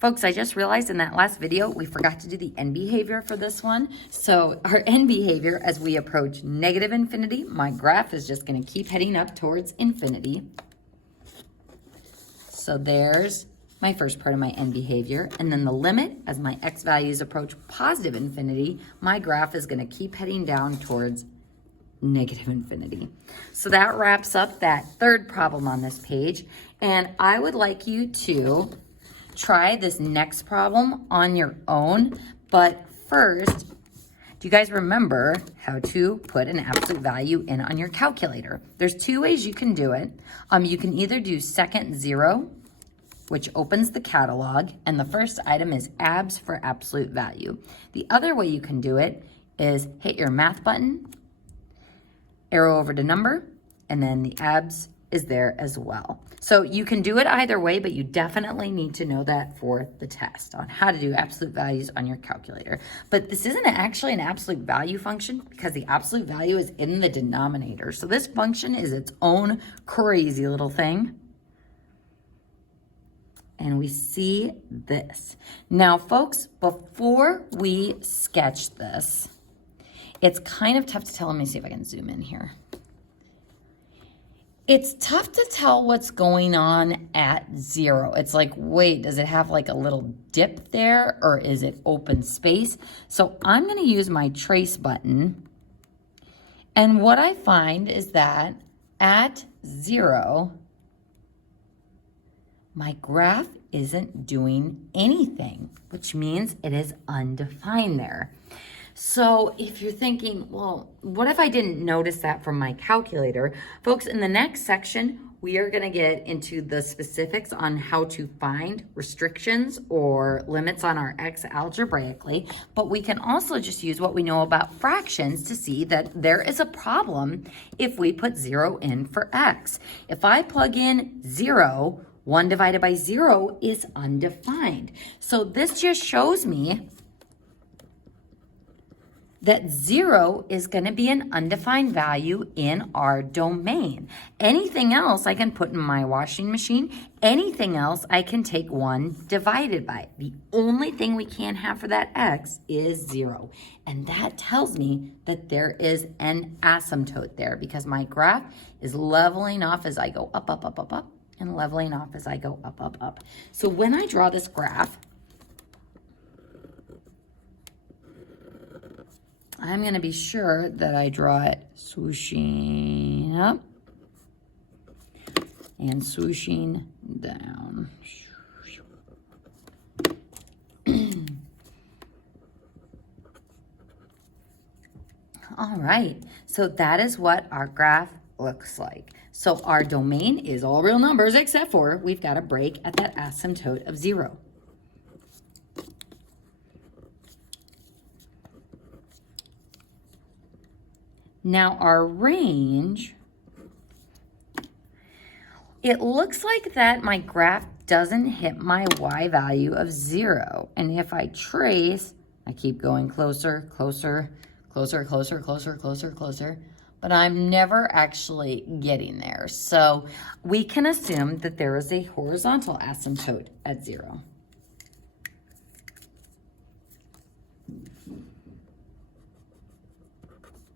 Folks, I just realized in that last video, we forgot to do the end behavior for this one. So our end behavior, as we approach negative infinity, my graph is just going to keep heading up towards infinity. So there's my first part of my end behavior. And then the limit, as my x values approach positive infinity, my graph is going to keep heading down towards negative infinity. So that wraps up that third problem on this page. And I would like you to try this next problem on your own. But first, do you guys remember how to put an absolute value in on your calculator? There's two ways you can do it. You can either do second zero, which opens the catalog, and the first item is abs for absolute value. The other way you can do it is hit your math button, arrow over to number, and then the abs is there as well. So you can do it either way, but you definitely need to know that for the test on how to do absolute values on your calculator. But this isn't actually an absolute value function because the absolute value is in the denominator. So this function is its own crazy little thing. And we see this. Now, folks, before we sketch this, it's kind of tough to tell. Let me see if I can zoom in here. It's tough to tell what's going on at zero. It's like, wait, does it have like a little dip there or is it open space? So I'm going to use my trace button. And what I find is that at zero, my graph isn't doing anything, which means it is undefined there. So if you're thinking, well, what if I didn't notice that from my calculator? Folks, in the next section, we are gonna get into the specifics on how to find restrictions or limits on our x algebraically, but we can also just use what we know about fractions to see that there is a problem if we put 0 in for x. If I plug in 0, 1 divided by 0 is undefined. So this just shows me that 0 is going to be an undefined value in our domain. Anything else I can put in my washing machine. Anything else I can take 1 divided by. The only thing we can't have for that x is 0. And that tells me that there is an asymptote there because my graph is leveling off as I go up, up, up, up, up, and leveling off as I go up, up, up. So when I draw this graph, I'm going to be sure that I draw it swooshing up and swooshing down. All right, so that is what our graph looks like. So our domain is all real numbers except for we've got a break at that asymptote of 0. Now our range, it looks like that my graph doesn't hit my y value of 0. And if I trace, I keep going closer, closer, closer, closer, closer, closer, closer, but I'm never actually getting there. So we can assume that there is a horizontal asymptote at 0.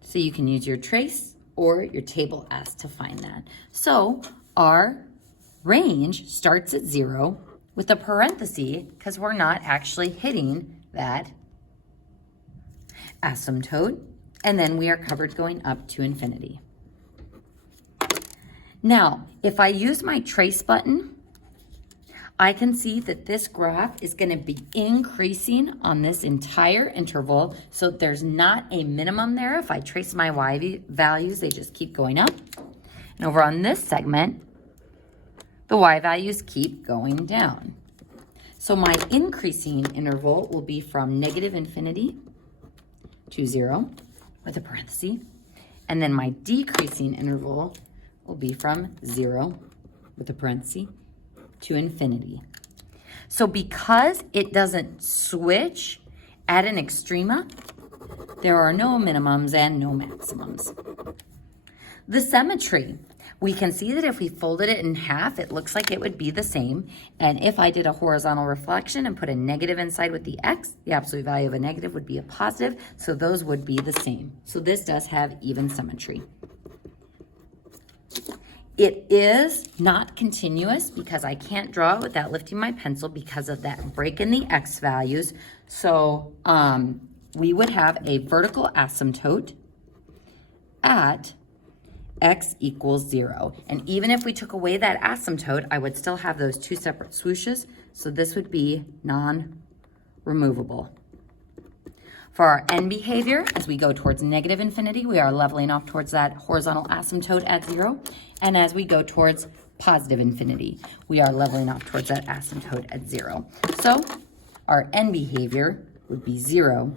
So you can use your trace or your table S to find that. So our range starts at 0 with a parenthesis because we're not actually hitting that asymptote. And then we are covered going up to infinity. Now, if I use my trace button, I can see that this graph is going to be increasing on this entire interval. So there's not a minimum there. If I trace my y values, they just keep going up. And over on this segment, the y values keep going down. So my increasing interval will be from negative infinity to 0 with a parenthesis. And then my decreasing interval will be from 0 with a parenthesis to infinity. So because it doesn't switch at an extrema, there are no minimums and no maximums. The symmetry. We can see that if we folded it in half, it looks like it would be the same. And if I did a horizontal reflection and put a negative inside with the x, the absolute value of a negative would be a positive, so those would be the same. So this does have even symmetry. It is not continuous because I can't draw it without lifting my pencil because of that break in the x values. So we would have a vertical asymptote at x equals 0. And even if we took away that asymptote, I would still have those two separate swooshes. So this would be non-removable. For our end behavior, as we go towards negative infinity, we are leveling off towards that horizontal asymptote at 0. And as we go towards positive infinity, we are leveling off towards that asymptote at 0. So our end behavior would be 0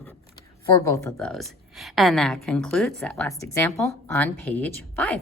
for both of those. And that concludes that last example on page 5.